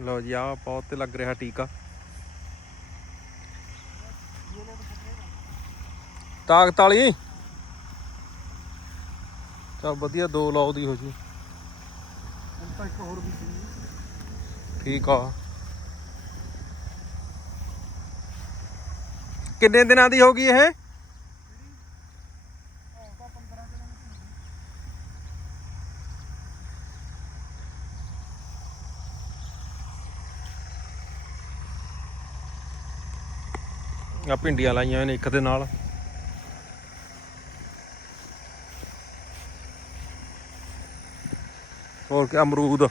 ਲਓ ਜੀ, ਆਹ ਬਹੁਤ ਤੇ ਲੱਗ ਰਿਹਾ ਟੀਕਾ। ਤਾਕਤ ਵਾਲੀ? ਚਲ ਵਧੀਆ, ਦੋ ਲਾਉ ਦੀ ਹੋ ਜੂ। ਠੀਕ ਆ। ਕਿੰਨੇ ਦਿਨਾਂ ਦੀ ਹੋ ਗਈ ਇਹ? ਆ ਭਿੰਡੀਆਂ ਲਾਈਆਂ ਨੇ ਇੱਕ ਦੇ ਨਾਲ। ਹੋਰ ਕੀ ਅਮਰੂਦ? ਅੱਜ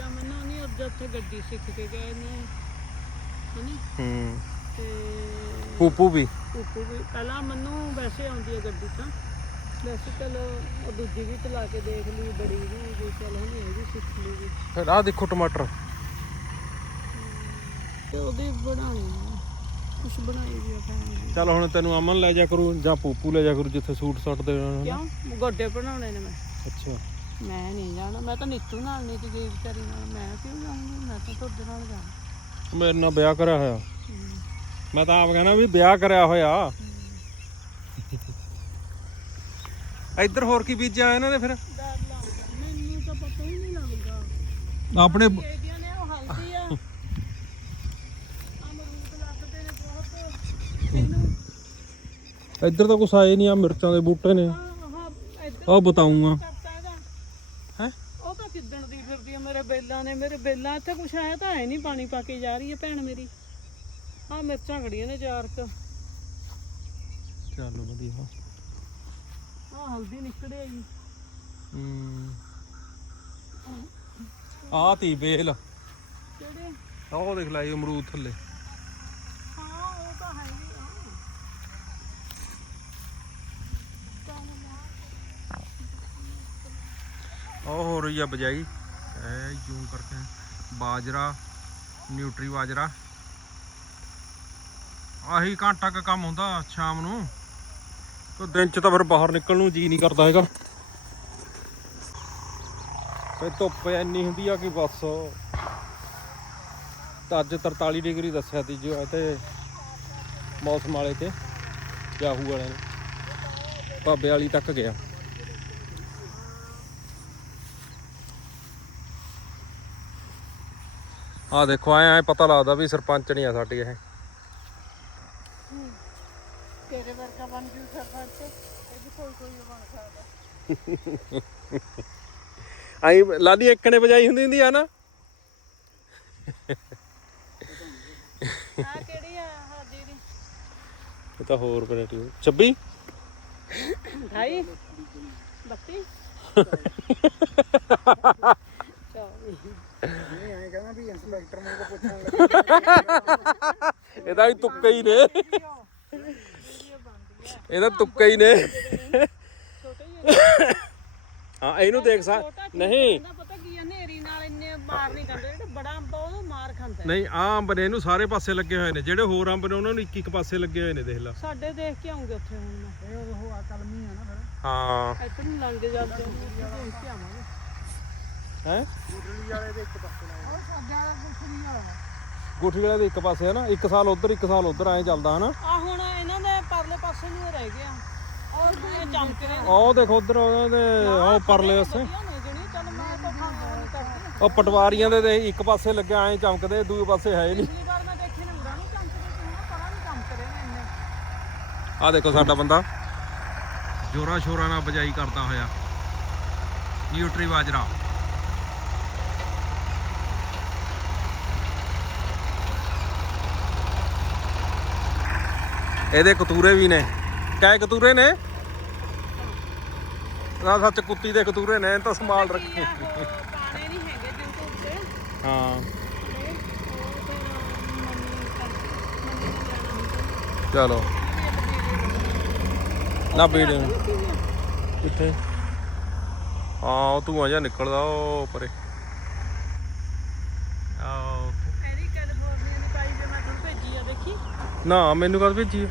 ਮੈਨੂੰ ਨਹੀਂ ਅੱਜ ਉੱਥੇ ਗੱਡੀ ਸਿੱਖ ਕੇ ਗਏ ਨੇ। ਹਨੀ? ਹੂੰ। ਤੇ ਪੂਪੂ ਵੀ? ਉਪੂ ਵੀ। ਪਹਿਲਾਂ ਮੈਨੂੰ ਵੈਸੇ ਆਉਂਦੀ ਹੈ ਗੱਡੀ ਤਾਂ। ਵੈਸੇ ਚਲੋ ਉਹ ਦੂਜੀ ਵੀ ਚਲਾ ਕੇ ਦੇਖ ਲਈ ਬੜੀ ਵੀ ਚਲ ਹੁਣ ਇਹ ਵੀ ਸਿੱਖ ਲਈ। ਫਿਰ ਆਹ ਦੇਖੋ ਟਮਾਟਰ। ਤੇ ਉਹਦੀ ਬਣਾਉਣੀ ਕੁਝ ਬਣਾਈ ਵੀ ਆਪਾਂ ਚੱਲ ਹੁਣ ਤੈਨੂੰ ਅਮਨ ਲੈ ਜਾ ਕਰੂ ਜਾਂ ਪੂਪੂ ਲੈ ਜਾ ਕਰੂ ਜਿੱਥੇ ਸੂਟ ਸੱਟ ਦੇ ਕਿਉਂ? ਗੋਡੇ ਬਣਾਉਣੇ ਨੇ ਮੈਂ। ਅੱਛਾ। ਮੈਂ ਨਹੀਂ ਜਾਣਾ। ਮੈਂ ਤਾਂ ਨੀਤੂ ਨਾਲ ਨਹੀਂ ਗਈ ਵਿਚਾਰੀ ਨਾਲ। ਮੈਂ ਕਿਉਂ ਜਾਊਂਗੀ? ਮੈਂ ਤਾਂ ਤੁਹਾਡੇ ਨਾਲ ਜਾਣਾ। ਮੇਰੇ ਨਾਲ ਵਿਆਹ ਕਰਿਆ ਹੋਇਆ। ਮੈਂ ਤਾਂ ਆਪ ਕਹਿਣਾ ਵੀ ਵਿਆਹ ਕਰਿਆ ਹੋਇਆ। ਇੱਧਰ ਹੋਰ ਕੀ ਬੀਜਿਆ ਇਹਨਾਂ ਨੇ ਫਿਰ? ਮੈਨੂੰ ਤਾਂ ਪਤਾ ਹੀ ਨਹੀਂ ਲੱਗਦਾ। ਆਪਣੇ ਇਹਦੀਆਂ ਨੇ ਉਹ ਹਲਦੀ ਆ ਅਮਰੂਦ ਲੱਗਦੇ ਨੇ ਬਹੁਤ ਇਹਨੂੰ ਇੱਧਰ ਤਾਂ ਕੁਛ ਆਏ ਨਹੀਂ ਆ ਮਿਰਚਾਂ ਦੇ ਬੂਟੇ ਨੇ। ਆਹ ਬਤਾਉਂਗਾ ਹੈ? ਉਹ ਤਾਂ ਕਿੱਦਣ ਦੀ ਫਿਰਦੀ ਆ ਮੇਰੇ ਬੇਲਾਂ ਨੇ ਮੇਰੇ ਬੇਲਾਂ ਇੱਥੇ ਕੁਛ ਆਇਆ ਤਾਂ ਹੈ ਨਹੀਂ ਪਾਣੀ ਪਾ ਕੇ ਜਾ ਰਹੀ ਹੈ ਭੈਣ ਮੇਰੀ। ਆਹ ਮਿਰਚਾਂ ਖੜੀਆਂ ਨੇ ਚਾਰ ਕ। ਚੱਲ ਵਧੀਆ। ਆਹ ਹਲਦੀ ਨਿਕਲੇ ਆਈ ਹੂੰ। ਆਹ ਤੀ ਬੇਲ ਕਿਹੜੇ? ਉਹ ਦੇਖ ਲੈ ਇਹ ਅਮਰੂਦ ਥੱਲੇ ਹਾਂ ਉਹ ਤਾਂ ਹੈ ਹੀ ਆ ਉਹ ਹੋ ਰਹੀ ਆ ਬਜਾਈ। ਐ ਜੂਮ ਕਰਕੇ। ਬਾਜਰਾ ਨਿਊਟਰੀ ਬਾਜਰਾ। ਆਹੀ ਘੰਟਾ ਕ ਕੰਮ ਹੁੰਦਾ ਸ਼ਾਮ ਨੂੰ। ਤੇ ਦਿਨ ਚ ਤਾਂ ਫਿਰ ਬਾਹਰ ਨਿਕਲਣ ਨੂੰ ਜੀ ਨਹੀਂ ਕਰਦਾ ਹੈਗਾ। ਤੇ ਧੁੱਪ ਇੰਨੀ ਹੁੰਦੀ ਆ ਕਿ ਬਸ। ਅੱਜ 43 ਡਿਗਰੀ ਦੱਸਿਆ ਤੀ ਜੋ ਤੇ ਮੌਸਮ ਵਾਲੇ ਤੇ ਯਾਹੂ ਵਾਲਿਆਂ ਨੇ। ਬਾਬੇ ਵਾਲੀ ਤੱਕ ਗਿਆ। ਆ ਦੇਖੋ ਐ ਐ ਪਤਾ ਲੱਗਦਾ ਵੀ ਸਰਪੰਚ ਨਹੀਂ ਆ ਸਾਡੀ ਇਹ। ਤੇਰੇ ਵਰਗਾ ਬਣ ਜੂ ਸਰਪੰਚ ਇਹ ਵੀ ਕੋਈ ਕੋਈ ਬਣ ਸਕਦਾ। ਆਈ ਲਾਡੀ ਇੱਕ ਨੇ ਵਜਾਈ ਹੁੰਦੀ ਹੁੰਦੀ ਆ ਨਾ। ਆ ਕਿਹੜੀ ਆ ਹਾਦੀ ਦੀ? ਇਹ ਤਾਂ ਹੋਰ ਵੈਰਾਈਟੀ 26 ਢਾਈ ਬੱਤੀ? ਚੌਵੀ। ਨਹੀਂ ਐਂ ਕਹਿੰਦਾ ਵੀ ਇੰਸਪੈਕਟਰ ਮੈਨੂੰ ਪੁੱਛਣ ਲੱਗਾ ਇਹਦਾ ਵੀ ਤੁੱਕੇ ਹੀ ਨੇ। ਇਹਦਾ ਤੁੱਕੇ ਹੀ ਨੇ। ਹਾਂ ਇਹਨੂੰ ਦੇਖ ਸਾ ਨਹੀਂ। ਹੁੰਦਾ, ਪਤਾ ਕੀ ਆ ਨੇਰੀ ਨਾਲ ਇੰਨੇ ਮਾਰ ਨਹੀਂ ਖਾਂਦੇ ਜਿਹੜਾ ਬੜਾ ਅੰਬ ਆ ਉਹ ਮਾਰ ਖਾਂਦਾ ਹੈ। ਨਹੀਂ ਆ ਅੰਬ ਨੇ ਇਹਨੂੰ ਸਾਰੇ ਪਾਸੇ ਲੱਗੇ ਹੋਏ ਨੇ। ਜਿਹੜੇ ਹੋਰ ਅੰਬ ਨੇ ਉਹਨਾਂ ਨੂੰ ਇੱਕ ਇੱਕ ਪਾਸੇ ਲੱਗੇ ਹੋਏ ਨੇ ਦੇਖ ਲੈ। ਸਾਡੇ ਦੇਖ ਕੇ ਆਉਂਗੇ ਉੱਥੇ ਹੁਣ ਮੈਂ। ਇਹ ਉਹ ਆ ਕਲਮੀ ਆ ਨਾ ਫਿਰ। ਹਾਂ। ਇੱਧਰ ਨੂੰ ਲੰਘ ਜਾਂਦੇ ਦੇਖ ਕੇ ਆਵਾਂਗੇ। ਹੈ? ਵਾਲੇ ਦੇ ਇੱਕ ਪਾਸੇ ਨਾਲ ਉਹ ਸਾਡੇ ਵਾਲਾ ਗੁੱਡਲੀ ਵਾਲਾ ਗੁੱਠੀ ਵਾਲੇ ਦੇ ਇੱਕ ਪਾਸੇ ਹੈ ਨਾ ਇੱਕ ਸਾਲ ਉਧਰ ਇੱਕ ਸਾਲ ਉਧਰ ਐਂ ਚੱਲਦਾ ਹਨਾ ਆ ਹੁਣ ਇਹਨਾਂ ਦੇ ਪਰਲੇ ਪਾਸੇ ਨੂੰ ਰਹਿ ਗਿਆ। ਔਰ ਇਹ ਚਮਕ ਰਹੇ ਉਹ ਦੇਖੋ ਉਧਰ ਉਹਨਾਂ ਦੇ ਉਹ ਪਰਲੇ ਪਾਸੇ। ਉਹ ਪਟਵਾਰੀਆਂ ਦੇ ਇੱਕ ਪਾਸੇ ਲੱਗਿਆ ਐਂ ਚਮਕਦੇ ਦੂਜੇ ਪਾਸੇ ਹੈ ਨਹੀਂ। ਆ ਦੇਖੋ ਸਾਡਾ ਬੰਦਾ। ਜੋਰਾ ਸ਼ੋਰਾ ਨਾਲ ਬਜਾਈ ਕਰਦਾ ਹੋਇਆ। ਨਿਊਟਰੀ ਬਾਜਰਾ। ਇਹਦੇ ਕਤੂਰੇ ਵੀ ਨੇ। ਕੈ ਕਤੂਰੇ ਨੇ? ਨਾ ਸੱਚ ਕੁੱਤੀ ਦੇ ਕਤੂਰੇ ਨੇ ਤਾਂ ਸੰਭਾਲ ਰੱਖੇ। ਆ, ਨਹੀਂ ਹੈਗੇ ਤੋਂ ਉੱਤੇ। ਹਾਂ। ਤੇ ਚਲੋ। ਨਾ ਵੀਡੀਓ ਕਿੱਥੇ? ਹਾਂ ਉਹ ਧੂਆਂ ਜਿਹਾ ਨਿਕਲਦਾ ਉਹ ਪਰੇ। ਆਹ। ਇਹਦੀ ਕੈਲੀਫੋਰਨੀਆ ਦੀ ਪਾਈ ਜੇ ਮੈਂ ਤੁਹਾਨੂੰ ਭੇਜੀ ਆ ਦੇਖੀ? ਨਾ ਮੈਨੂੰ ਕਦ ਭੇਜੀ ਹੈ?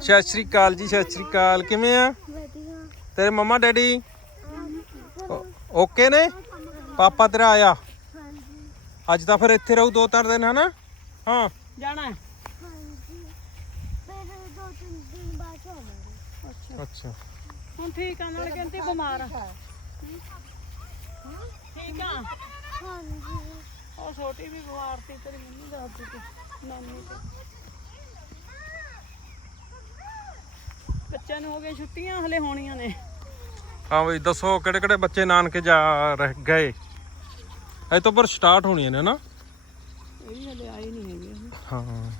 ਸਤਿ ਸ਼੍ਰੀ ਅਕਾਲ ਜੀ ਸਤਿ ਸ਼੍ਰੀ ਅਕਾਲ। ਕਿਵੇਂ ਆ? ਵਧੀਆ। ਤੇਰੇ ਮੰਮਾ ਡੈਡੀ? ਓਕੇ ਨੇ? ਪਾਪਾ ਤੇਰਾ ਆਇਆ? ਹਾਂਜੀ। ਅੱਜ ਤਾਂ ਫਿਰ ਇੱਥੇ ਰਹੂ ਦੋ ਚਾਰ ਦਿਨ ਹਨਾ? ਹਾਂ। ਜਾਣਾ ਹੈ? ਤਿੰਨ ਅੱਛਾ। ਹੁਣ ਠੀਕ ਆ ਨਾਲ ਕਹਿੰਦੀ ਬਿਮਾਰ ਆ। ਠੀਕ ਆ? ਹਾਂਜੀ। ਉਹ ਛੋਟੀ ਵੀ ਬਿਮਾਰ ਸੀ ਤੇਰੀ ਮੰਮੀ ਦੱਸਦੀ ਸੀ ਨਾਨੀ ਤੇ। ਬੱਚਿਆਂ ਨੂੰ ਹੋ ਗਈਆਂ ਛੁੱਟੀਆਂ ਹਲੇ ਹੋਣੀਆਂ ਨੇ। ਹਾਂ ਬਈ ਦੱਸੋ ਕਿਹੜੇ ਕਿਹੜੇ ਬੱਚੇ ਨਾਨਕੇ ਜਾ ਰਹਿ ਗਏ? ਇਹ ਤੋਂ ਪਰ ਸਟਾਰਟ ਹੋਣੀਆਂ ਨੇ ਨਾ ਇਹ ਵੀ ਹਲੇ ਆਏ ਨਹੀਂ ਹੈਗੇ ਇਹ ਹਾਂ।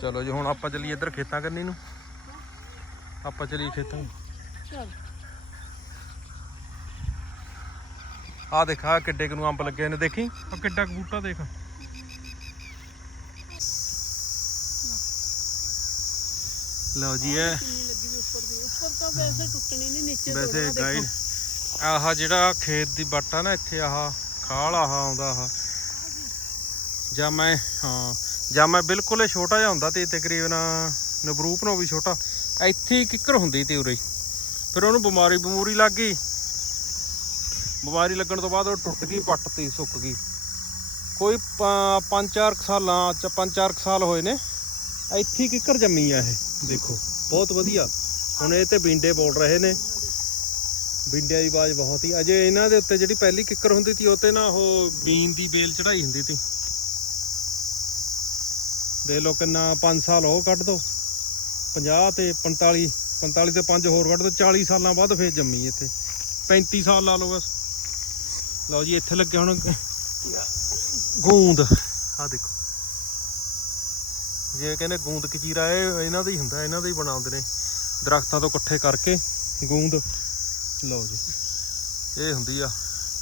ਚਲੋ ਜੀ ਹੁਣ ਆਪਾਂ ਚੱਲੀਏ ਇੱਧਰ ਖੇਤਾਂ ਕੰਨੀ ਨੂੰ। ਆਪਾਂ ਚੱਲੀਏ ਖੇਤਾਂ। ਨੂੰ। ਚਲ। ਆਹ ਦੇਖ ਕਿੱਡੇ ਕੁ ਨੂੰ ਅੰਬ ਲੱਗੇ ਨੇ ਦੇਖੀ? ਆ ਕਿੱਡਾ ਕੁ ਬੂਟਾ ਦੇਖ। ਲਓ ਜੀ, ਇਹ ਕਿੰਨੀ ਲੱਗੀ ਵੀ ਉੱਪਰ ਦੀ ਉੱਪਰ ਤਾਂ ਵੈਸੇ ਟੁੱਟਣੀ ਨਹੀਂ ਨੀਚੇ ਤੋਂ ਵੈਸੇ ਉਹਦਾ ਦੇਖੋ। ਆਹ ਜਿਹੜਾ ਖੇਤ ਦੀ ਬੱਟ ਆ ਨਾ, ਇੱਥੇ ਆਹ ਖਾਲ ਆਹ ਆਉਂਦਾ ਆਹ। ਜਾਂ ਮੈਂ, ਹਾਂ, ਜਾਂ ਮੈਂ ਬਿਲਕੁਲ ਇਹ ਛੋਟਾ ਜਿਹਾ ਹੁੰਦਾ ਤੇ ਤਕਰੀਬਨ ਨਵਰੂਪ ਨੂੰ ਵੀ ਛੋਟਾ। ਇੱਥੇ ਹੀ ਕਿੱਕਰ ਹੁੰਦੀ ਤੇ ਉਰੇ। ਫਿਰ ਉਹਨੂੰ ਬਿਮਾਰੀ ਬਮੂਰੀ ਲੱਗ ਗਈ। ਬਿਮਾਰੀ ਲੱਗਣ ਤੋਂ ਬਾਅਦ ਉਹ ਟੁੱਟ ਗਈ ਪੱਟ ਤੇ ਸੁੱਕ ਗਈ। ਕੋਈ ਪ- ਪੰਜ ਚਾਰ ਕੁ ਸਾਲਾਂ ਚ, ਪੰਜ ਚਾਰ ਕੁ ਸਾਲ ਹੋਏ ਨੇ। ਇੱਥੇ ਕਿੱਕਰ ਜੰਮੀ ਆ ਇਹ। ਦੇਖੋ, ਬਹੁਤ ਵਧੀਆ। ਹੁਣ ਇਹ ਤੇ ਬਿੰਡੇ ਬੋਲ ਰਹੇ ਨੇ। ਬਿੰਡਿਆਂ ਦੀ ਆਵਾਜ਼ ਬਹੁਤ ਹੀ। ਅਜੇ ਇਹਨਾਂ ਦੇ ਉੱਤੇ ਜਿਹੜੀ ਪਹਿਲੀ ਕਿੱਕਰ ਹੁੰਦੀ ਸੀ, ਉਹ ਤੇ ਨਾ ਉਹ ਬੀਨ ਦੀ ਬੇਲ ਚੜਾਈ ਹੁੰਦੀ ਸੀ। ਦੇ ਲੋ ਕਿੰਨਾ 5 ਸਾਲ ਉਹ ਕੱਢ ਦੋ। 50 ਤੇ 45 45 ਤੇ 5 ਹੋਰ ਕੱਢ ਦੋ 40 ਸਾਲਾਂ ਬਾਅਦ ਫੇਰ ਜੰਮੀ ਇੱਥੇ। 35 ਸਾਲ ਲਾ ਲਓ ਬਸ। ਲਓ ਜੀ, ਇੱਥੇ ਲੱਗੇ ਹੁਣ ਗੂੰਦ। ਆ ਦੇਖੋ। ਜੇ ਕਹਿੰਦੇ ਗੂੰਦ ਕਚੀਰਾ ਇਹ ਇਹਨਾਂ ਦਾ ਹੀ ਹੁੰਦਾ ਇਹਨਾਂ ਦਾ ਹੀ ਬਣਾਉਂਦੇ ਨੇ। ਦਰਖਤਾਂ ਤੋਂ ਇਕੱਠੇ ਕਰਕੇ ਗੂੰਦ। ਲਓ ਜੀ ਇਹ ਹੁੰਦੀ ਆ।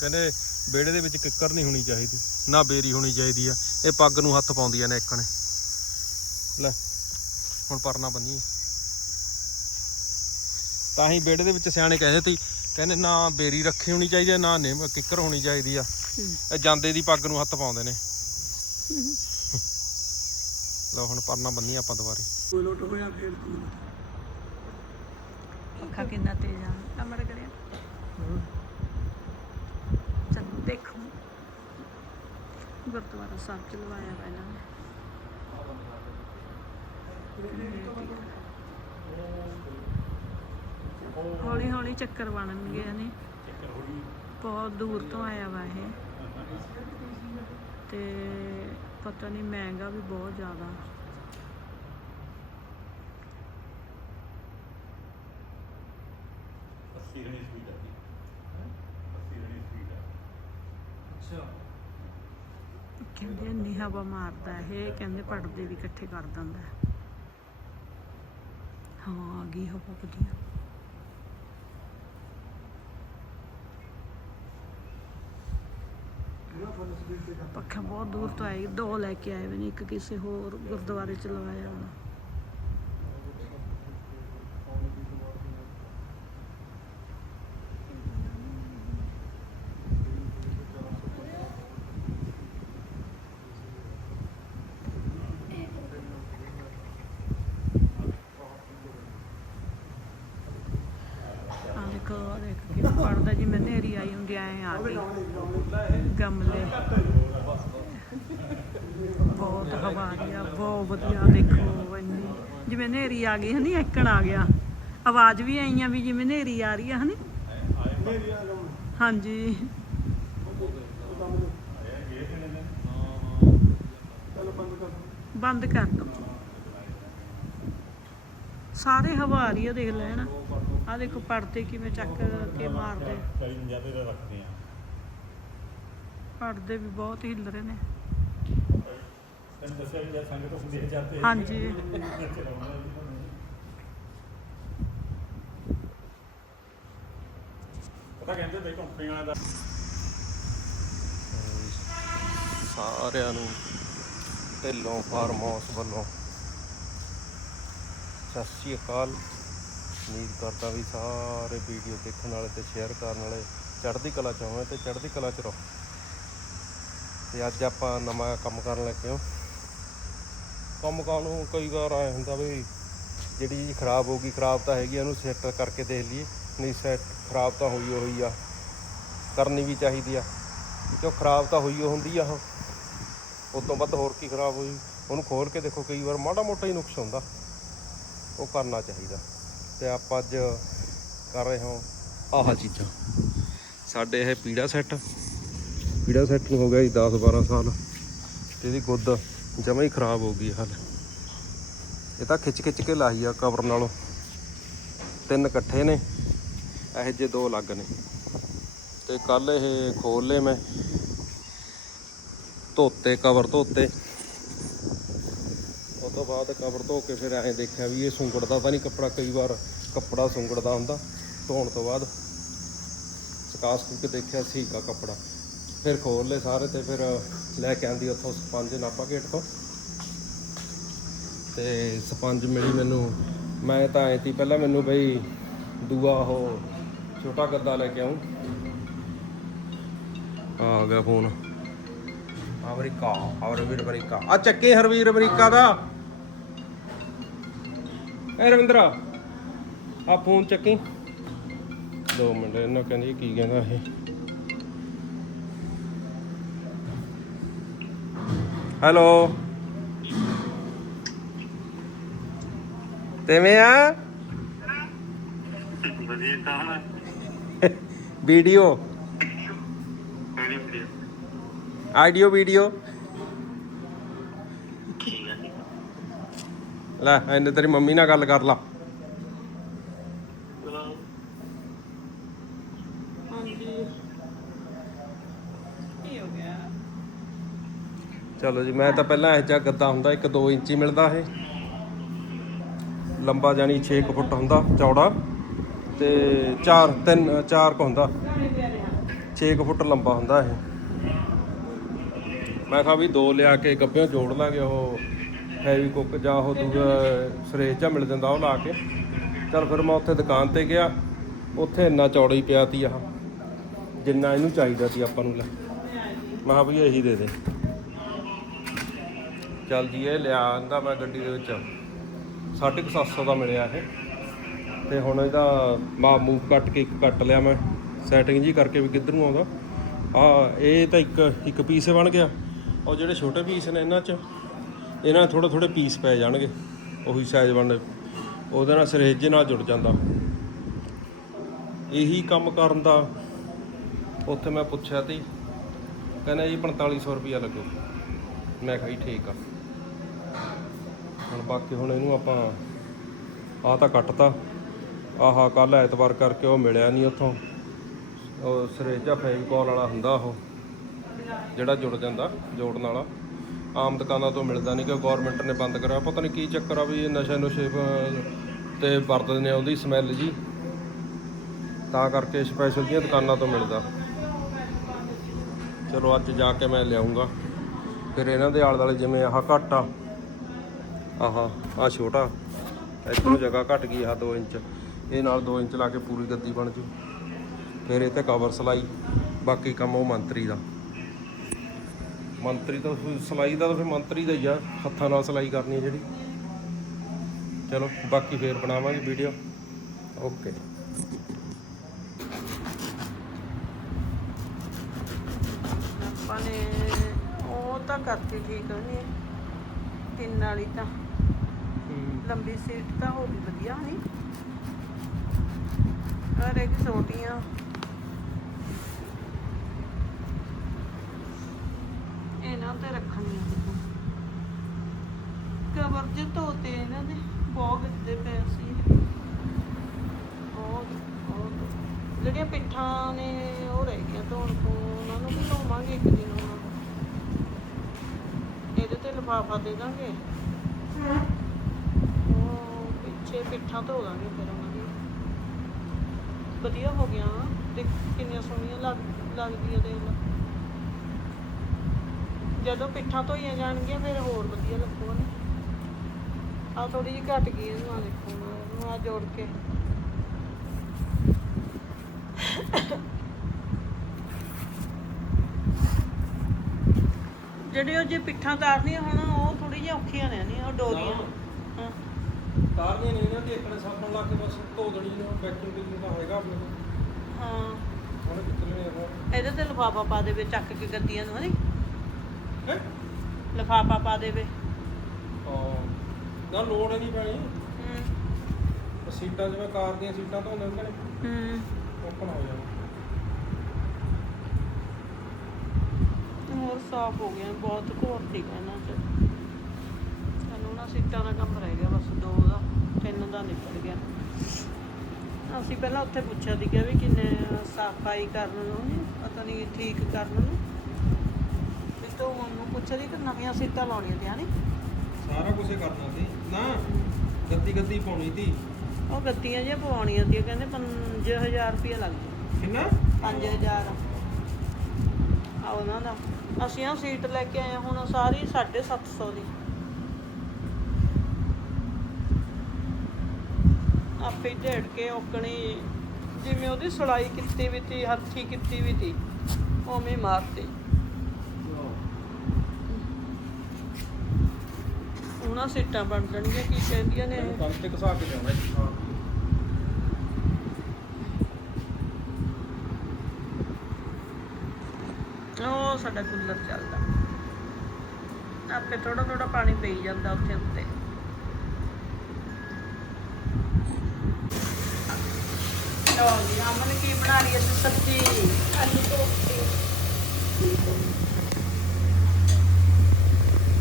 ਕਹਿੰਦੇ ਬੇੜੇ ਦੇ ਵਿੱਚ ਕਿੱਕਰ ਨਹੀਂ ਹੋਣੀ ਚਾਹੀਦੀ ਨਾ ਬੇਰੀ ਹੋਣੀ ਚਾਹੀਦੀ ਆ। ਇਹ ਪੱਗ ਨੂੰ ਹੱਥ ਪਾਉਂਦੀਆਂ ਨੇ ਇੱਕਣੇ ਲੈ ਹੁਣ ਪਰਨਾ ਬੰਨੀ ਤਾਂ ਹੀ ਬੇੜੇ ਦੇ ਵਿੱਚ ਸਿਆਣੇ ਕਹਿੰਦੇ ਸੀ ਕਹਿੰਦੇ ਨਾ ਬੇਰੀ ਰੱਖੀ ਹੋਣੀ ਚਾਹੀਦੀ ਆ ਨਾ ਨੇ ਕਿੱਕਰ ਹੋਣੀ ਚਾਹੀਦੀ ਆ। ਇਹ ਜਾਂਦੇ ਦੀ ਪੱਗ ਨੂੰ ਹੱਥ ਪਾਉਂਦੇ ਨੇ। ਲਓ ਹੁਣ ਪਰਨਾ ਬੰਨੀ ਆਪਾਂ ਦੁਬਾਰੇ। ਅੱਖਾਂ ਕਿੰਨਾ ਤੇਜ਼ ਆ। ਕਮੜ ਕਰਿਆ। ਚਲ ਦੇਖੋ। ਗੁਰਦੁਆਰਾ ਸਾਹਿਬ ਚ ਲਵਾਇਆ ਪਹਿਲਾਂ। ਹੌਲੀ ਹੌਲੀ ਚੱਕਰ ਬਣਨਗੇ ਨੇ। ਬਹੁਤ ਦੂਰ ਤੋਂ ਆਇਆ ਵਾ ਇਹ। ਤੇ ਪਤਾ ਨਹੀਂ ਮਹਿੰਗਾ ਵੀ ਬਹੁਤ ਜ਼ਿਆਦਾ। ਕਹਿੰਦੇ ਇੰਨੀ ਹਵਾ ਮਾਰਦਾ ਇਹ ਕਹਿੰਦੇ ਪੜਦੇ ਵੀ ਇਕੱਠੇ ਕਰ ਦਿੰਦਾ। ਹੈ। ਹਾਂ ਆ ਗਈ ਹਵਾ ਵਧੀਆ। ਪੱਖਾ ਬਹੁਤ ਦੂਰ ਤੋਂ ਆਏ ਦੋ ਲੈ ਕੇ ਆਏ ਵੇ ਨੇ, ਇੱਕ ਕਿਸੇ ਹੋਰ ਗੁਰਦੁਆਰੇ ਚ ਲਵਾਇਆ ਹੋਣਾ। ਆ ਦੇਖੋ ਦੇਖੋ ਪੜਦਾ ਜੀ, ਮੈਂ ਨੇਰੀ ਆਈ ਹੁੰਦੀ, ਐ ਆ ਗਈ ਗਮਲੇ। ਬਹੁਤ ਹਵਾ ਆ ਰਹੀ ਆ, ਬਹੁਤ ਵਧੀਆ, ਦੇਖੋ ਇੰਨੀ। ਜਿਵੇਂ ਨੇਰੀ ਆ ਗਈ ਹਨੀ, ਇੱਕਣ ਆ ਗਿਆ। ਆਵਾਜ਼ ਵੀ ਆਈਆਂ ਵੀ ਜਿਵੇਂ ਨੇਰੀ ਆ ਰਹੀ ਆ ਹਨੀ। ਹਾਂਜੀ। ਬੰਦ ਕਰ ਦੋ। ਸਾਰੇ ਹਵਾ ਆ ਰਹੀ ਆ, ਦੇਖ ਲੈ ਨਾ ਆ ਦੇਖੋ ਪੜਦੇ ਕਿਵੇਂ ਚੱਕ ਕੇ ਮਾਰਦੇ ਕਈ ਜ਼ਿਆਦਾ ਦਾ ਰੱਖਦੇ ਆ ਪੜਦੇ ਵੀ ਬਹੁਤ ਹਿੱਲ ਰਹੇ ਨੇ। ਤੈਨੂੰ ਦੱਸਿਆ ਵੀ ਜਦ ਸੰਗਤ ਸੰਦੇਸ਼ ਜਾਂਦੇ ਹਾਂਜੀ। ਪਤਾ ਕਹਿੰਦੇ ਬਈ ਕੰਪਨੀ ਵਾਲਿਆਂ ਦਾ। ਸਾਰਿਆਂ ਨੂੰ ਢਿੱਲੋਂ ਫਾਰਮ ਹਾਊਸ ਵੱਲੋਂ ਸਤਿ ਸ਼੍ਰੀ ਅਕਾਲ। ਉਮੀਦ ਕਰਦਾ ਵੀ ਸਾਰੇ ਵੀਡੀਓ ਦੇਖਣ ਵਾਲੇ ਤੇ ਸ਼ੇਅਰ ਕਰਨ ਵਾਲੇ ਚੜ੍ਹਦੀ ਕਲਾ ਚ ਹੋਵੇ ਤੇ ਚੜ੍ਹਦੀ ਕਲਾ ਚ ਰਹੋ। ਤੇ ਅੱਜ ਆਪਾਂ ਨਵਾਂ ਕੰਮ ਕਰਨ ਲੱਗੇ ਹਾਂ। ਕੰਮ ਕਰਨ ਨੂੰ ਕਈ ਵਾਰ ਆਇਆ ਹੁੰਦਾ ਵੀ ਜਿਹੜੀ ਚੀਜ਼ ਖਰਾਬ ਹੋ ਗਈ ਖਰਾਬ ਤਾਂ ਹੈਗੀ ਉਹਨੂੰ ਸੈੱਟ ਕਰਕੇ ਦੇਖ ਲਈਏ। ਨਹੀਂ ਸੈੱਟ ਖਰਾਬ ਤਾਂ ਹੋਈ ਓ ਹੋਈ ਆ, ਕਰਨੀ ਵੀ ਚਾਹੀਦੀ ਆ। ਕਿਉਂ ਖਰਾਬ ਤਾਂ ਹੋਈ ਓ ਹੁੰਦੀ ਆ ਉਹ। ਤੋਂ ਵੱਧ ਹੋਰ ਕੀ ਖਰਾਬ ਹੋਈ? ਉਹਨੂੰ ਖੋਲ ਕੇ ਦੇਖੋ, ਕਈ ਵਾਰ ਮਾੜਾ ਮੋਟਾ ਹੀ ਨੁਕਸ ਹੁੰਦਾ। ਉਹ ਕਰਨਾ ਚਾਹੀਦਾ। ਤੇ ਆਪਾਂ ਅੱਜ ਕਰ ਰਹੇ ਹਾਂ ਆਹ ਚੀਜ਼ਾਂ। ਸਾਡੇ ਇਹ ਪੀੜਾ ਸੈੱਟ ਪੀੜਾ ਸੈੱਟ ਨੂੰ ਹੋ ਗਿਆ ਜੀ 10 12 ਸਾਲ। ਤੇ ਇਹਦੀ ਗੁੱਦ ਜਮਾ ਹੀ ਖਰਾਬ ਹੋ ਗਈ ਹਾਲ। ਇਹ ਤਾਂ ਖਿੱਚ ਖਿੱਚ ਕੇ ਲਾਈ ਆ ਕਵਰ ਨਾਲੋਂ। ਤਿੰਨ ਇਕੱਠੇ ਨੇ, ਇਹੋ ਜਿਹੇ ਦੋ ਅਲੱਗ ਨੇ। ਤੇ ਕੱਲ ਇਹ ਖੋਲ ਲਏ ਮੈਂ। ਧੋਤੇ ਕਵਰ ਧੋਤੇ। ਉਸ ਤੋਂ ਬਾਅਦ ਕਵਰ ਧੋ ਕੇ ਫਿਰ ਐਂ ਦੇਖਿਆ ਵੀ ਇਹ ਸੁੰਗੜਦਾ ਤਾਂ ਨਹੀਂ ਕੱਪੜਾ, ਕਈ ਵਾਰ ਕੱਪੜਾ ਸੁੰਗੜਦਾ ਹੁੰਦਾ। ਧੋਣ ਤੋਂ ਬਾਅਦ ਸੁਕਾ ਸਕੂ ਕੇ ਦੇਖਿਆ ਸੀਗਾ ਕੱਪੜਾ। ਫਿਰ ਖੋਲ ਲਏ ਸਾਰੇ ਤੇ ਫਿਰ ਲੈ ਕੇ ਆਂਦੀ ਉੱਥੋਂ ਸਪੰਜ ਨਾਪਾ ਗੇਟ ਤੋਂ। ਤੇ ਸਪੰਜ ਮਿਲੀ ਮੈਨੂੰ। ਮੈਂ ਤਾਂ ਐ ਤੀ ਪਹਿਲਾਂ ਮੈਨੂੰ ਬਈ ਦੂਆ ਉਹ ਛੋਟਾ ਗੱਦਾ ਲੈ ਕੇ ਆਉਂ ਆ ਗਿਆ ਫੋਨ। America, Harvir America. ਆ ਚੱਕੇ ਹਰਵੀਰ ਅਮਰੀਕਾ ਦਾ। ਐ ਰਵਿੰਦਰਾ, ਆ ਫੋਨ ਚੱਕੀ। ਦੋ ਮਿੰਟ, ਇਹਨਾਂ ਕਹਿੰਦੀ ਕੀ ਕਹਿੰਦਾ ਇਹ। ਹੈਲੋ ਕਿਵੇਂ ਆ? ਵਧੀਆ ਤਾਂ ਵੀਡੀਓ ਕਿਹੜੀ ਵੀਡੀਓ ਆਡੀਓ ਵੀਡੀਓ ਲੈ ਇਹਨੇ ਤੇਰੀ ਮੰਮੀ ਨਾਲ ਗੱਲ ਕਰ ਲਾ ਹਾਂਜੀ ਕੀ ਹੋ ਗਿਆ ਚਲੋ ਜੀ, ਮੈਂ ਤਾਂ ਪਹਿਲਾਂ ਇਹ ਜਿਹਾ ਗੱਦਾ ਹੁੰਦਾ, ਇੱਕ 2 ਇੰਚੀ ਮਿਲਦਾ ਇਹ। ਲੰਬਾ ਜਾਨੀ 6 ਫੁੱਟ ਹੁੰਦਾ ਚੌੜਾ ਤੇ 4 3 4 ਕੁ ਹੁੰਦਾ। 6 ਫੁੱਟ ਲੰਬਾ ਹੁੰਦਾ ਇਹ। ਮੈਂ ਕਿਹਾ ਵੀ ਦੋ ਲਿਆ ਕੇ ਗੱਬਿਆਂ ਜੋੜ ਲਾਂਗੇ, ਉਹ ਹੈਵੀ ਕੁੱਕ ਜਾਂ ਉਹ ਦੂਜਾ ਸਰੇਜ ਜਾਂ ਮਿਲ ਜਾਂਦਾ ਉਹ ਲਾ ਕੇ। ਚਲ ਫਿਰ ਮੈਂ ਉੱਥੇ ਦੁਕਾਨ ਤੇ ਗਿਆ, ਉੱਥੇ ਇੰਨਾ ਚੌੜਾ ਹੀ ਪਿਆ ਤੀ ਆਹ। ਜਿੰਨਾ ਇਹਨੂੰ ਚਾਹੀਦਾ ਸੀ ਆਪਾਂ ਨੂੰ ਲੈ। ਮੈਂ ਕਿਹਾ ਵੀ ਇਹੀ ਦੇ ਦੇ। ਚੱਲ ਜੀ, ਇਹ ਲਿਆ ਆਂਦਾ ਮੈਂ ਗੱਡੀ ਦੇ ਵਿੱਚ। 750 ਦਾ ਮਿਲਿਆ ਇਹ। ਤੇ ਹੁਣ ਇਹਦਾ ਮਾ ਮੂਵ ਕੱਟ ਕੇ ਇੱਕ ਕੱਟ ਲਿਆ ਮੈਂ। ਸੈਟਿੰਗ ਜੀ ਕਰਕੇ ਵੀ ਕਿੱਧਰ ਨੂੰ ਆਉਂਦਾ। ਆ ਇਹ ਤਾਂ ਇੱਕ ਇੱਕ ਪੀਸ ਬਣ ਗਿਆ। ਉਹ ਜਿਹੜੇ ਛੋਟੇ ਪੀਸ ਨੇ ਇਹਨਾਂ 'ਚ, ਇਹਨਾਂ ਥੋੜੇ ਥੋੜੇ ਪੀਸ ਪੈ ਜਾਣਗੇ। ਉਹੀ ਸਾਈਜ਼ ਬਣਦੇ ਉਹਦੇ ਨਾਲ ਸਰੇਜੇ ਨਾਲ ਜੁੜ ਜਾਂਦਾ। ਇਹੀ ਕੰਮ ਕਰਨ ਦਾ ਉੱਥੇ ਮੈਂ ਪੁੱਛਿਆ ਤੀ ਕਹਿੰਦਾ ਜੀ 4500 ਰੁਪਿਆ ਲੱਗੂ। ਮੈਂ ਕਿਹਾ ਜੀ, ਠੀਕ ਆ। ਹੁਣ ਬਾਕੀ ਹੁਣ ਇਹਨੂੰ ਆਪਾਂ ਆਹ ਤਾਂ ਕੱਟਤਾ। ਆਹਾ ਕੱਲ ਐਤਵਾਰ ਕਰਕੇ ਉਹ ਮਿਲਿਆ ਨਹੀਂ ਉੱਥੋਂ। ਉਹ ਸਰੇਜਾ ਫੈਵੀਕੋਲ ਵਾਲਾ ਹੁੰਦਾ ਉਹ ਜਿਹੜਾ ਜੁੜ ਜਾਂਦਾ ਜੋੜਨ ਵਾਲਾ। ਆਮ ਦੁਕਾਨਾਂ ਤੋਂ ਮਿਲਦਾ ਨਹੀਂ ਕਿ ਗਵਰਨਮੈਂਟ ਨੇ ਬੰਦ ਕਰਿਆ। ਪਤਾ ਨਹੀਂ ਕੀ ਚੱਕਰ ਆ ਵੀ ਇਹ ਨਸ਼ਾ ਨੁਸ਼ੇ ਅਹ, ਤੇ ਵਰਤਦੇ ਨੇ ਉਹਦੀ ਸਮੈਲ ਜੀ। ਤਾਂ ਕਰਕੇ ਸਪੈਸ਼ਲ ਦੀਆਂ ਦੁਕਾਨਾਂ ਤੋਂ ਮਿਲਦਾ। ਚਲੋ ਅੱਜ ਜਾ ਕੇ ਮੈਂ ਲਿਆਉਂਗਾ। ਫਿਰ ਇਹਨਾਂ ਦੇ ਆਲੇ ਦੁਆਲੇ ਜਿਵੇਂ ਆਹ ਘੱਟ ਆ। ਆਹਾ ਆ ਛੋਟਾ। ਇੱਥੋਂ ਜਗ੍ਹਾ ਘਟ ਗਈ ਆ 2 ਇੰਚ। ਇਹ ਨਾਲ 2 ਇੰਚ ਲਾ ਕੇ ਪੂਰੀ ਗੱਦੀ ਬਣ ਜੂ। ਫਿਰ ਇਹ ਤੇ ਕਵਰ ਸਲਾਈ, ਬਾਕੀ ਕੰਮ ਉਹ ਮੰਤਰੀ ਦਾ। ਮੰਤਰੀ ਤਾਂ ਸਲਾਈ ਦਾ ਤਾਂ ਫਿਰ ਮੰਤਰੀ ਦਾ ਹੀ ਆ, ਹੱਥਾਂ ਨਾਲ ਸਲਾਈ ਕਰਨੀ ਹੈ ਜਿਹੜੀ। ਚਲੋ, ਬਾਕੀ ਫੇਰ ਬਣਾਵਾਂਗੇ ਵੀਡੀਓ ਓਕੇ ਆਪਾਂ ਨੇ ਉਹ ਤਾਂ ਕਰਤੀ ਠੀਕ ਨਹੀਂ ਤਿੰਨ ਵਾਲੀ ਤਾਂ। ਲੰਬੀ ਸੀਟ ਤਾਂ ਹੋ ਗਈ ਵਧੀਆ ਨਹੀਂ ਔਰ ਇੱਕ ਛੋਟੀਆਂ। ਇਹਨਾਂ ਤੇ ਰੱਖਣੀਆਂ ਕਵਰ ਜੇ ਧੋਤੇ ਇਹਨਾਂ ਦੇ ਬਹੁਤ ਗੱਦੇ ਪਏ ਸੀ। ਬਹੁਤ ਬਹੁਤ। ਜਿਹੜੀਆਂ ਪਿੱਠਾਂ ਨੇ, ਉਹ ਰਹਿ ਗਈਆਂ ਧੋਣ ਤੋਂ। ਉਹਨਾਂ ਨੂੰ ਵੀ ਧੋਵਾਂਗੇ ਇੱਕ ਦਿਨ। ਉਹਨਾਂ ਨੂੰ ਇਹਦੇ ਤੇ ਲਿਫਾਫਾ ਦੇ ਦਾਂਗੇ। ਉਹ ਪਿੱਠਾਂ ਧੋ ਦਾਂਗੇ ਫਿਰ ਉਹਨਾਂ ਦੀ। ਵਧੀਆ ਹੋ ਗਿਆ। ਤੇ ਕਿੰਨੀਆਂ ਸੋਹਣੀਆਂ ਲੱਗ, ਲੱਗਦੀਆਂ ਦੇਖ ਲਾ। ਜਦੋਂ ਪਿੱਠਾਂ ਧੋਈਆਂ ਜਾਣਗੀਆਂ, ਫਿਰ ਹੋਰ ਵਧੀਆ ਲੱਗੂਗਾ ਨਾ ਆ ਥੋੜੀ ਜਿਹੀ ਘਟ ਗਈ ਇਹਨੂੰ ਆ ਦੇਖੋ ਇਹਨੂੰ ਆ ਜੋੜ ਕੇ। ਜਿਹੜੇ ਉਹ ਜੇ ਪਿੱਠਾਂ ਤਾਰਨੀਆਂ ਹੁਣ, ਉਹ ਥੋੜੀ ਜਿਹੀ ਔਖੀਆਂ ਨੇ ਨਹੀਂ ਉਹ ਡੋਰੀਆਂ। ਤਾਰਨੀਆਂ ਨਹੀਂ ਇਹਨਾਂ ਦੀ ਇੱਕਣੇ ਸਾਬਣ ਲਾ ਕੇ ਬਸ ਧੋ ਦੇਣੀ ਨੇ ਵੈਕਿਊਮ ਕਲੀਨਰ ਤਾਂ ਹੈਗਾ ਆਪਣੇ ਕੋਲ। ਹਾਂ। ਹੁਣ ਕਿਤਨੇ ਹੋਰ? ਇਹਦੇ ਤੇ ਲਫਾਫਾ ਪਾ ਦੇਵੇ ਚੱਕ ਕੇ ਗੱਦੀਆਂ ਨੂੰ ਹਨੀ ਹੈ? ਲਫਾਫਾ ਪਾ ਦੇਵੇ। ਨਾ ਲੋੜ ਨਹੀਂ ਪੈਣੀ। ਹੂੰ। ਸੀਟਾਂ ਜਿਵੇਂ ਕਾਰ ਦੀਆਂ ਸੀਟਾਂ ਧੋਂਦੇ ਹੁੰਦੇ ਨੇ ਹੂੰ। ਓਪਨ ਹੋ ਜਾਣਾ ਹੋਰ ਸਾਫ਼ ਹੋ ਗਿਆ ਬਹੁਤ ਘੋਰ ਸੀਗਾ ਇਹਨਾਂ ਚ। ਸਾਨੂੰ ਨਾ ਸੀਟਾਂ ਦਾ ਕੰਮ ਰਹਿ ਗਿਆ ਬਸ ਦੋ ਦਾ। ਤਿੰਨ ਦਾ ਨਿਕਲ ਗਿਆ। ਅਸੀਂ ਪਹਿਲਾਂ ਉੱਥੇ ਪੁੱਛਿਆ ਸੀਗਾ ਵੀ ਕਿੰਨੇ ਸਫ਼ਾਈ ਕਰਨ ਨੂੰ ਪਤਾ ਨਹੀਂ ਠੀਕ ਕਰਨ ਨੂੰ। ਵੀ ਤੋਂ ਉਹਨੂੰ ਪੁੱਛਿਆ ਸੀ ਕਿ ਨਵੀਆਂ ਸੀਟਾਂ ਲਾਉਣੀਆਂ ਤੇ ਹਨੀ ਸਾਰਾ ਕੁਝ ਕਰਨਾ ਸੀ। ਨਾ ਗੱਦੀ ਗੱਦੀ ਪਾਉਣੀ ਸੀ। ਉਹ ਗੱਦੀਆਂ ਜਿਹੀਆਂ ਪਵਾਉਣੀਆਂ ਸੀ ਕਹਿੰਦੇ 5000 ਰੁਪਏ ਲੱਗ ਜਾਊ ਕਿੰਨਾ? 5000 ਆ ਉਹਨਾਂ ਦਾ। ਅਸੀਂ ਆ ਸੀਟ ਲੈ ਕੇ ਆਏ ਹੁਣ ਸਾਰੀ 750 ਦੀ। ਆਪੇ ਢੇੜ ਕੇ ਔਕਣੀ ਜਿਵੇਂ ਉਹਦੀ ਸੜਾਈ ਕੀਤੀ ਵੀ ਤੀ ਹੱਥੀ ਕੀਤੀ ਵੀ ਤੀ ਉਵੇਂ ਮਾਰਤੀ। ਉਹਨਾਂ ਸੀਟਾਂ ਬਣ ਜਾਣਗੀਆਂ ਕੀ ਕਹਿੰਦੀਆਂ ਨੇ ਇਹ? ਕੰਮ ਤੇ ਘਸਾ ਕੇ ਜਾਣਾ ਇੱਕ ਥਾਂ ਉਹ ਸਾਡਾ ਕੂਲਰ ਚੱਲਦਾ। ਆਪੇ ਥੋੜਾ ਥੋੜਾ ਪਾਣੀ ਪਈ ਜਾਂਦਾ ਉੱਥੇ ਉੱਤੇ। ਲੋ ਜੀ ਅਮਨ ਕੀ ਬਣਾ ਰਹੀ ਹੈ ਤੂੰ ਸਬਜ਼ੀ ਆਲੂ ਕੋਫਤੇ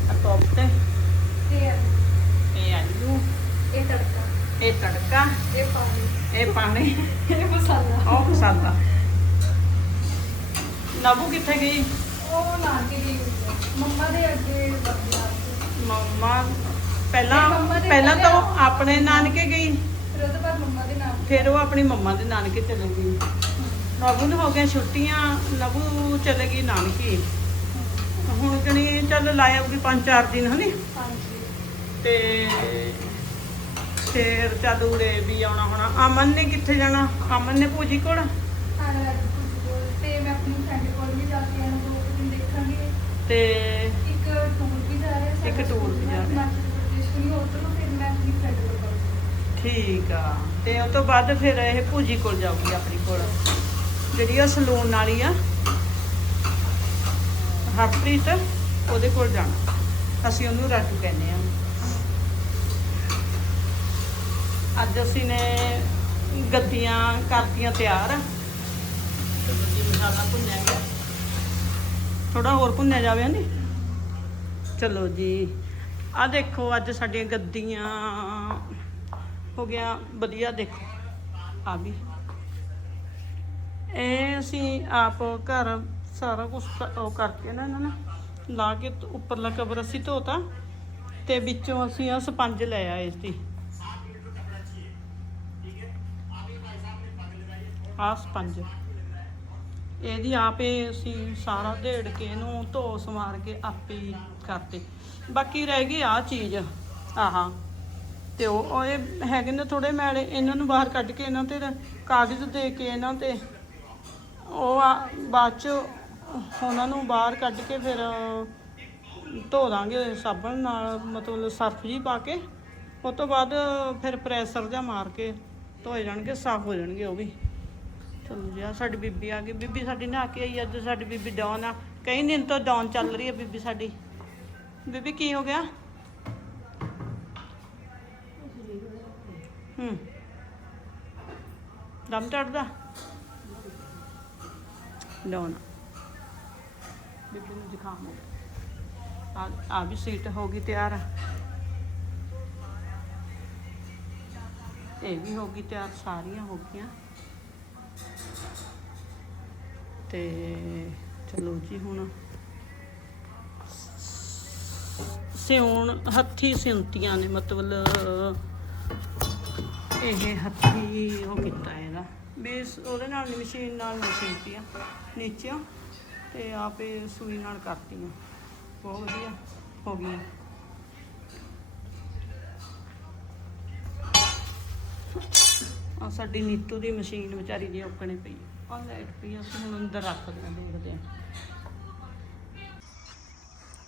ਆ ਕੋਫਤੇ ਤੇ ਇਹ ਆਲੂ ਇਹ ਤੜਕਾ ਇਹ ਤੜਕਾ ਇਹ ਪਾਣੀ ਇਹ ਪਾਣੀ ਇਹ ਮਸਾਲਾ ਉਹ ਮਸਾਲਾ ਨਬੂ ਕਿੱਥੇ ਗਈ ਉਹ ਲਾ ਗਈ ਮੰਮਾ ਦੇ ਅੱਗੇ ਬਦਲਾ ਮੰਮਾ ਪਹਿਲਾਂ ਪਹਿਲਾਂ ਤਾਂ ਉਹ ਆਪਣੇ ਨਾਨਕੇ ਗਈ ਫਿਰ ਉਹਦੇ ਬਾਅਦ ਮੰਮਾ ਦੇ ਨਾਲ ਫਿਰ ਉਹ ਆਪਣੀ ਮੰਮਾ ਦੇ ਨਾਨਕੇ ਚਲੇ ਗਈ। ਨਬੂ ਨੂੰ ਹੋ ਗਿਆ ਛੁੱਟੀਆਂ ਨਬੂ ਚਲੇ ਗਈ ਨਾਨਕੇ। ਹੁਣ ਕਣੀ ਚੱਲ ਲਾਇਆ ਵੀ ਪੰਜ ਚਾਰ ਦਿਨ ਹਨੀ? ਤੇ ਫਿਰ ਚੱਲ ਉਰੇ ਵੀ ਆਉਣਾ ਹੋਣਾ। ਅਮਨ ਨੇ ਕਿੱਥੇ ਜਾਣਾ? ਅਮਨ ਨੇ ਭੂਜੀ ਕੋਲ? ਤੇ ਮੈਂ ਆਪਣੀ ਫਰੈਂਡ ਕੋਲ ਵੀ ਜਾ ਕੇ ਆਣਾ ਦੋ ਕੁ ਦਿਨ ਦੇਖਾਂਗੇ। ਤੇ ਇੱਕ ਟੂਰ ਵੀ ਜਾ ਰਿਹਾ ਇੱਕ tour ਵੀ ਜਾ ਰਿਹਾ। ਹਿਮਾਚਲ ਪ੍ਰਦੇਸ਼ ਵੀ ਉਧਰੋਂ ਫਿਰ ਮੈਂ ਆਪਣੀ ਫਰੈਂਡ ਕੋਲ ਜਾਊਂਗੀ। ਠੀਕ ਆ। ਤੇ ਉਸ ਤੋਂ ਬਾਅਦ ਫਿਰ ਇਹ ਭੂਜੀ ਕੋਲ ਜਾਊਗੀ ਆਪਣੀ ਕੋਲ। ਜਿਹੜੀ ਆ ਸਲੂਨ ਵਾਲੀ ਆ, ਹਰਪ੍ਰੀਤ, ਉਹਦੇ ਕੋਲ ਜਾਣਾ। ਅਸੀਂ ਉਹਨੂੰ ਰਾਜੂ ਕਹਿੰਦੇ ਆ। ਅੱਜ ਅਸੀਂ ਨੇ ਗੱਦੀਆਂ ਕਰਤੀਆਂ ਤਿਆਰ। ਤੇ ਗੱਦੀ ਮਸਾਲਾ ਭੁੰਨਿਆ ਥੋੜਾ ਹੋਰ ਭੁੰਨਿਆ ਜਾਵੇ ਨਹੀਂ ਚਲੋ ਜੀ। ਆ ਦੇਖੋ ਅੱਜ ਸਾਡੀਆਂ ਗੱਦੀਆਂ। ਹੋ ਗਿਆ, ਵਧੀਆ ਦੇਖੋ। ਆ ਵੀ ਇਹ ਅਸੀਂ ਆਪ ਘਰ ਸਾਰਾ ਕੁਝ ਉਹ ਕਰਕੇ ਨਾ ਇਹਨਾਂ ਨੂੰ ਲਾ ਕੇ ਉੱਪਰਲਾ ਕਵਰ ਅਸੀਂ ਧੋਤਾ ਤੇ ਵਿੱਚੋਂ ਅਸੀਂ ਆ ਸਪੰਜ ਲੈ ਆਏ ਸੀ। ਆ ਸਪੰਜ। ਇਹਦੀ ਆਪੇ ਅਸੀਂ ਸਾਰਾ ਢੇੜ ਕੇ ਇਹਨੂੰ ਧੋ ਸਮਾਰ ਕੇ ਆਪੇ ਕਰਤੇ। ਬਾਕੀ ਰਹਿ ਗਈ ਆ ਚੀਜ਼। ਆਹਾ। ਤੇ ਉਹ ਇਹ ਹੈਗੇ ਨੇ ਥੋੜੇ ਮੈਲੇ ਇਹਨਾਂ ਨੂੰ ਬਾਹਰ ਕੱਢ ਕੇ ਇਹਨਾਂ ਤੇ ਕਾਗਜ਼ ਦੇ ਕੇ ਇਹਨਾਂ ਤੇ ਉਹ ਆ, ਬਾਅਦ ਚ ਉਹਨਾਂ ਨੂੰ ਬਾਹਰ ਕੱਢ ਕੇ ਫਿਰ ਧੋ ਦਾਂਗੇ ਸਾਬਣ ਨਾਲ, ਮਤਲਬ ਸਰਫ ਜੀ ਪਾ ਕੇ। ਉਸ ਤੋਂ ਬਾਅਦ ਫਿਰ ਪ੍ਰੈਸਰ ਜਾਂ ਮਾਰ ਕੇ ਧੋਏ ਜਾਣਗੇ, ਸਾਫ਼ ਹੋ ਜਾਣਗੇ ਉਹ ਵੀ। ਚਲੋ ਜੀ, ਆਹ ਸਾਡੀ ਬੀਬੀ ਆ ਗਈ। ਬੀਬੀ ਸਾਡੀ ਨਹਾ ਕੇ ਆਈ, ਅੱਜ ਸਾਡੀ ਬੀਬੀ ਡਾਊਨ ਆ। ਕਈ ਦਿਨ ਤੋਂ ਡਾਊਨ ਚੱਲ ਰਹੀ ਹੈ ਬੀਬੀ ਸਾਡੀ। ਬੀਬੀ, ਕੀ ਹੋ ਗਿਆ? ਹੂੰ। ਦਮ ਚੜਦਾ। ਡਾਊਨ ਬੀਬੀ ਨੂੰ ਜ਼ੁਕਾਮ ਹੋ ਆ ਆ ਵੀ ਸੀਟ ਹੋ ਗਈ ਤਿਆਰ। ਇਹ ਵੀ ਹੋ ਗਈ ਤਿਆਰ ਸਾਰੀਆਂ ਹੋ ਗਈਆਂ। ਤੇ ਚਲੋ ਜੀ ਹੁਣ ਸਿਉਣ ਹੱਥੀ ਸਿਉਂਤੀਆਂ ਨੇ ਮਤਲਬ ਇਹ ਹੱਥੀ ਉਹ ਕੀਤਾ ਇਹਦਾ। ਬੇਸ ਉਹਦੇ ਨਾਲ ਨੀ ਮਸ਼ੀਨ ਨਾਲ ਨਹੀਂ ਸਿਉਂਤੀਆਂ ਨੀਚਿਓਂ ਤੇ ਆਪੇ ਸੂਈ ਨਾਲ ਕਰਤੀਆਂ। ਬਹੁਤ ਵਧੀਆ ਹੋ ਗਈ ਆ ਸਾਡੀ ਨੀਤੂ ਦੀ ਮਸ਼ੀਨ ਵਿਚਾਰੀ ਦੀ ਔਕਣੇ ਪਈ। ਆ ਲਾਈਟ ਪਈ ਆ, ਅਸੀਂ ਹੁਣ ਅੰਦਰ ਰੱਖਦੇ ਆ ਦੇਖਦੇ ਆ।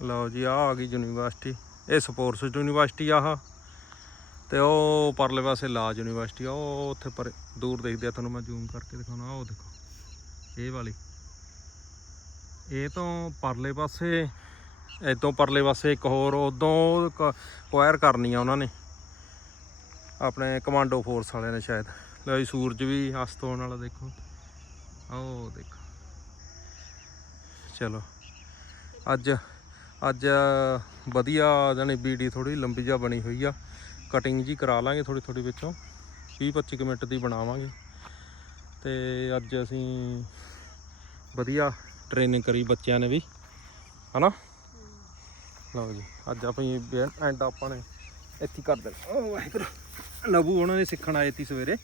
ਲਓ ਜੀ ਆ ਆ ਗਈ ਯੂਨੀਵਰਸਿਟੀ। ਇਹ ਸਪੋਰਟਸ ਯੂਨੀਵਰਸਿਟੀ ਆਹ। ਤੇ ਉਹ ਪਰਲੇ ਪਾਸੇ ਲਾ ਯੂਨੀਵਰਸਿਟੀ ਆ, ਉਹ ਉੱਥੇ ਪਰ ਦੂਰ ਦੇਖਦੇ ਆ, ਤੁਹਾਨੂੰ ਮੈਂ ਜ਼ੂਮ ਕਰਕੇ ਦਿਖਾਉਣਾ, ਉਹ ਦੇਖੋ, ਇਹ ਵਾਲੀ। ਇਹ ਤੋਂ ਪਰਲੇ ਪਾਸੇ ਇਦੋਂ ਪਰਲੇ ਪਾਸੇ ਇੱਕ ਹੋਰ, ਉਦੋਂ ਕੁਆਇਰ ਕਰਨੀ ਆ ਉਹਨਾਂ ਨੇ। ਆਪਣੇ ਕਮਾਂਡੋ ਫੋਰਸ ਵਾਲਿਆਂ ਨੇ ਸ਼ਾਇਦ। ਲਓ ਜੀ, ਸੂਰਜ ਵੀ ਅਸਤ ਹੋਣ ਵਾਲਾ, ਦੇਖੋ। ਆਹ ਉਹ ਦੇਖੋ। ਚਲੋ, ਅੱਜ ਅੱਜ ਵਧੀਆ ਜਾਨੀ ਬੀਡੀ ਥੋੜੀ ਲੰਬੀ ਜਿਹਾ ਬਣੀ ਹੋਈ ਆ। ਕਟਿੰਗ ਜੀ ਕਰਾ ਲਾਂਗੇ ਥੋੜੀ ਥੋੜੀ ਵਿੱਚੋਂ। 20 25 ਮਿੰਟ ਦੀ ਬਣਾਵਾਂਗੇ। ਤੇ ਅੱਜ ਅਸੀਂ ਵਧੀਆ ਟ੍ਰੇਨਿੰਗ ਕਰੀ ਬੱਚਿਆਂ ਨੇ ਵੀ। ਹਨਾ? ਲਓ ਜੀ ਅੱਜ ਆਪਣੀ ਐਂਡ ਆਪਾਂ ਨੇ ਇੱਥੇ ਹੀ ਕਰ ਦੇਣਾ। ਓ ਵਾਹਿਗੁਰੂ ਨਬੂ ਉਹਨਾਂ ਨੇ ਸਿੱਖਣ ਆਏ ਸੀ ਸਵੇਰੇ।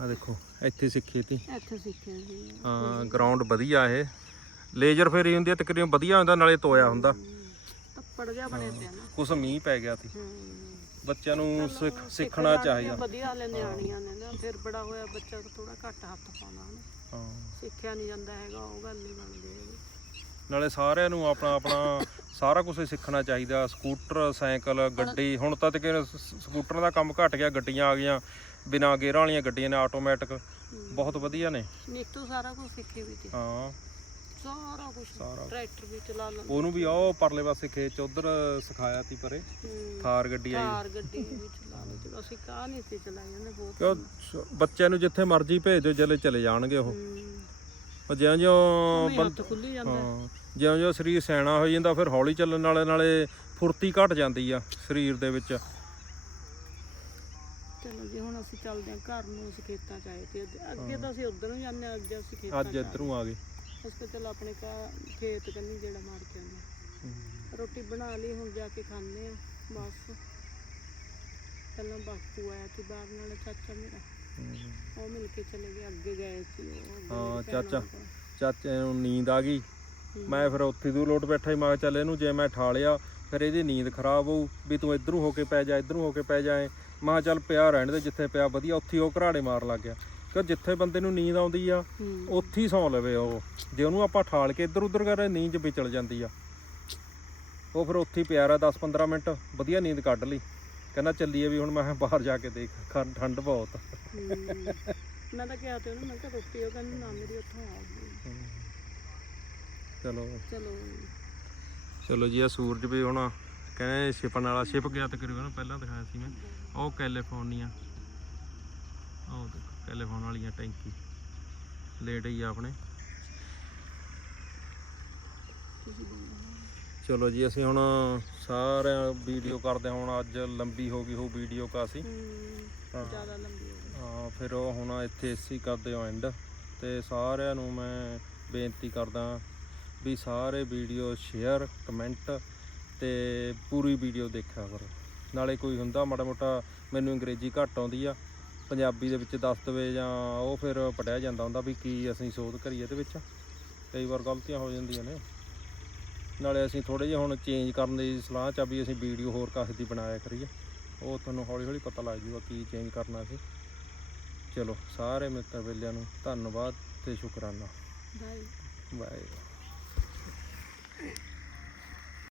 ਆ ਦੇਖੋ ਇੱਥੇ ਸਿੱਖੀ ਤੀ ਇੱਥੇ ਸਿੱਖਿਆ ਜੀ। ਹਾਂ ਗਰਾਊਂਡ ਵਧੀਆ ਇਹ। ਲੇਜ਼ਰ ਫੇਰੀ ਹੁੰਦੀ ਆ ਤਕਰੀਬਨ ਵਧੀਆ ਹੁੰਦਾ ਨਾਲੇ ਤੋਇਆ ਹੁੰਦਾ। ਤੱਪੜ ਜਿਹਾ ਬਣੇ ਪਿਆ ਨਾ। ਕੁਛ ਮੀਂਹ ਪੈ ਗਿਆ ਸੀ। ਹੂੰ। ਬੱਚਿਆਂ ਨੂੰ ਸਿੱਖ- ਸਿੱਖ ਸਿੱਖਣਾ ਚਾਹੀਦਾ। ਵਧੀਆ ਲੈ ਨਿਆਣੀਆਂ ਨੇ ਨਾ ਫਿਰ ਬੜਾ ਹੋਇਆ ਬੱਚਾ ਥੋੜਾ ਘੱਟ ਹੱਥ ਪਾਉਣਾ ਨਾ। ਹਾਂ। ਸਿੱਖਿਆ ਨਹੀਂ ਜਾਂਦਾ ਹੈਗਾ ਉਹ ਗੱਲ ਨਹੀਂ ਬਣਦੀ ਹੈਗੀ। ਨਾਲੇ ਸਾਰਿਆਂ ਨੂੰ ਆਪਣਾ ਆਪਣਾ ਸਾਰਾ ਕੁਝ ਸਿੱਖਣਾ ਚਾਹੀਦਾ। ਸਕੂਟਰ ਸਾਈਕਲ ਗੱਡੀ ਹੁਣ ਤਾਂ ਤੇ ਸਕੂਟਰਾਂ ਦਾ ਕੰਮ ਘਟ ਗਿਆ ਗੱਡੀਆਂ ਆ ਗਈਆਂ। ਬਿਨਾਂ ਗੇਅਰਾਂ ਵਾਲੀਆਂ ਗੱਡੀਆਂ ਨੇ ਆਟੋਮੈਟਿਕ। ਬਹੁਤ ਵਧੀਆ ਨੇ। ਨੀਤੂ ਸਾਰਾ ਕੁਝ ਸਿੱਖੀ ਵੀ ਤੇ। ਹਾਂ। ਸਾਰਾ ਕੁਝ ਸਾਰਾ। ਟਰੈਕਟਰ ਵੀ ਚਲਾ ਲੈਂਦਾ। ਉਹਨੂੰ ਵੀ ਉਹ ਪਰਲੇ ਪਾਸੇ ਖੇਤ ਚ ਉਧਰ ਸਿਖਾਇਆ ਤੀ ਪਰੇ। ਹੂੰ। ਥਾਰ ਗੱਡੀ ਆਈ। ਕਾਰ ਗੱਡੀ ਵੀ ਚਲਾ ਲੈਂਦੇ। ਅਸੀਂ ਕਾਹ ਨਹੀਂ ਸੀ ਚਲਾਈ ਉਹਨੇ ਬਹੁਤ ਕਿਉਂ? ਸ- ਬੱਚਿਆਂ ਨੂੰ ਜਿੱਥੇ ਮਰਜ਼ੀ ਭੇਜ ਦਿਓ ਜਲੇ ਚਲੇ ਜਾਣਗੇ ਉਹ। ਹੂੰ। ਜਿਉਂ ਜਿਉਂ ਉਵੇਂ ਹੱਥ ਖੁੱਲੀ ਜਾਂਦਾ। ਹਾਂ। ਜਿਉਂ ਜਿਉਂ ਸਰੀਰ ਸਿਆਣਾ ਹੋ ਜਾਂਦਾ ਫਿਰ ਹੌਲੀ ਚੱਲਣ ਵਾਲੇ ਨਾਲੇ ਫੁਰਤੀ ਘਟ ਜਾਂਦੀ ਆ ਸਰੀਰ ਦੇ ਵਿੱਚ। ਚਲੋ ਜੀ ਹੁਣ ਅਸੀਂ ਚੱਲਦੇ ਹਾਂ ਘਰ ਨੂੰ ਅਸੀਂ ਖੇਤਾਂ ਚ ਆਏ ਤੇ ਅੱਗੇ- ਤਾਂ ਅਸੀਂ ਉਧਰ ਨੂੰ ਜਾਂਦੇ ਹਾਂ ਅੱਜ ਅਸੀਂ ਖੇਤਾਂ ਅੱਜ ਇੱਧਰੋਂ ਆ ਗਏ। ਉਸ ਤੋਂ ਚਲੋ ਆਪਣੇ ਘਰ ਖੇਤ ਕੰਨੀ ਜਿਹੜਾ ਮਾਰ ਕੇ ਆਉਂਦੇ ਹਾਂ। ਰੋਟੀ ਬਣਾ ਲਈ ਹੁਣ ਜਾ ਕੇ ਖਾਂਦੇ ਆ ਬਸ। ਪਹਿਲਾਂ ਬਾਪੂ ਆਇਆ ਸੀ ਬਾਹਰ ਨਾਲ ਚਾਚਾ ਮੇਰਾ। ਉਹ ਮਿਲ ਕੇ ਚਲੇ ਗਏ ਅੱਗੇ ਗਏ ਸੀ ਉਹ ਅੱਗੇ ਹਾਂ, ਭੈਣਾਂ ਚਾਚਾ। ਕੋਲ। ਚਾਚੇ ਨੂੰ ਨੀਂਦ ਆ ਗਈ। ਮੈਂ ਫਿਰ ਉੱਥੇ ਦੂਰ ਲੋਟ ਬੈਠਾ ਹੀ ਮੈਂ ਕਿਹਾ ਚੱਲ ਇਹਨੂੰ ਜੇ ਮੈਂ ਠਾਲਿਆ ਫਿਰ ਇਹਦੀ ਨੀਂਦ ਖਰਾਬ ਹੋਊ ਵੀ ਤੂੰ ਇਧਰੋਂ ਹੋ ਕੇ ਪੈ ਜਾ ਇਧਰੋਂ ਹੋ ਕੇ ਪੈ ਜਾਏ ਮੈਂ ਕਿਹਾ ਚੱਲ ਪਿਆ ਰਹਿਣ ਦੇ ਜਿੱਥੇ ਪਿਆ ਵਧੀਆ ਉੱਥੇ ਹੀ ਉਹ ਘਰਾੜੇ ਮਾਰ ਲੱਗ ਗਿਆ। ਕਿ ਜਿੱਥੇ ਬੰਦੇ ਨੂੰ ਨੀਂਦ ਆਉਂਦੀ ਆ। ਉੱਥੇ ਹੀ ਸੌਂ ਲਵੇ ਉਹ। ਜੇ ਉਹਨੂੰ ਆਪਾਂ ਠਾਲ ਕੇ ਇੱਧਰ ਉੱਧਰ ਕਰੇ ਨੀਂਦ ਵਿਚਲ ਜਾਂਦੀ ਆ। ਉਹ ਫਿਰ ਉੱਥੇ ਹੀ ਪਿਆ ਰਿਹਾ 10-15 ਮਿੰਟ ਵਧੀਆ ਨੀਂਦ ਕੱਢ ਲਈ। ਕਹਿੰਦਾ ਚੱਲੀਏ ਵੀ ਹੁਣ ਮੈਂ ਬਾਹਰ ਜਾ ਕੇ ਦੇਖ ਠੰਡ ਬਹੁਤ। ਮੈਂ ਤਾਂ ਕਿਹਾ ਤੇ ਉਹਨੂੰ ਮੈਂ ਕਿਹਾ ਰੋਟੀ ਉਹ ਕਹਿੰਦੀ ਨਾ ਮੇਰੀ ਉੱਥੋਂ ਆ ਗਈ। ਚਲੋ। ਚਲੋ। ਚਲੋ ਜੀ ਆ ਸੂਰਜ ਵੀ ਹੁਣ ਕਹਿੰਦੇ ਛਿਪਣ ਵਾਲਾ ਛਿਪ ਗਿਆ ਤਕਰੀਬਨ ਪਹਿਲਾਂ ਦਿਖਾਇਆ ਸੀ ਮੈਂ। ਉਹ ਕੈਲੀਫੋਰਨੀਆ। ਉਹ ਦੇਖੋ। ਕੈਲੀਫੋਰਨ ਵਾਲੀਆਂ ਟੈਂਕੀ। ਲੇਟ ਹੀ ਆ ਆਪਣੇ। ਚਲੋ ਜੀ ਅਸੀਂ ਹੁਣ ਸਾਰਿਆਂ ਵੀਡੀਓ ਕਰਦੇ ਹਾਂ। ਹੁਣ ਅੱਜ ਲੰਬੀ ਹੋ ਗਈ ਹੋ ਵੀਡੀਓ ਕਾਸੀ ਹੂੰ। ਹਾਂ। ਜ਼ਿਆਦਾ ਲੰਬੀ ਹੋ ਗਈ। ਹਾਂ ਫਿਰ ਉਹ ਹੁਣ ਇੱਥੇ ਅਸੀਂ ਕਰਦੇ ਹਾਂ ਐਂਡ ਤੇ ਸਾਰਿਆਂ ਨੂੰ ਮੈਂ ਬੇਨਤੀ ਕਰਦਾ ਵੀ ਸਾਰੇ ਵੀਡੀਓ ਸ਼ੇਅਰ ਕਮੈਂਟ ਤੇ ਪੂਰੀ ਵੀਡੀਓ ਦੇਖਿਆ ਕਰੋ। ਨਾਲੇ ਕੋਈ ਹੁੰਦਾ ਮਾੜਾ ਮੋਟਾ ਮੈਨੂੰ ਅੰਗਰੇਜ਼ੀ ਘੱਟ ਆਉਂਦੀ ਆ। ਪੰਜਾਬੀ ਦੇ ਵਿੱਚ ਦੱਸ ਦਵੇ ਜਾਂ ਉਹ ਫਿਰ ਪੜਿਆ ਜਾਂਦਾ ਹੁੰਦਾ ਵੀ ਕੀ ਅਸੀਂ ਸੋਧ ਕਰੀਏ ਇਹਦੇ ਵਿੱਚ। ਕਈ ਵਾਰ ਗਲਤੀਆਂ ਹੋ ਜਾਂਦੀਆਂ ਨੇ। ਨਾਲੇ ਅਸੀਂ ਥੋੜੇ ਜਿਹਾ ਹੁਣ ਚੇਂਜ ਕਰਨ ਦੀ ਸਲਾਹ ਚ ਵੀ ਅਸੀਂ ਵੀਡੀਓ ਹੋਰ ਕਾਸੇ ਦੀ ਬਣਾਇਆ ਕਰੀਏ। ਉਹ ਤੁਹਾਨੂੰ ਹੌਲੀ ਹੌਲੀ ਪਤਾ ਲੱਗ ਜੂਗਾ ਕੀ ਚੇਂਜ ਕਰਨਾ ਸੀ ਚਲੋ ਸਾਰੇ ਮਿੱਤਰ ਵੇਲਿਆਂ ਨੂੰ ਧੰਨਵਾਦ ਤੇ ਸ਼ੁਕਰਾਨਾ। Bye bye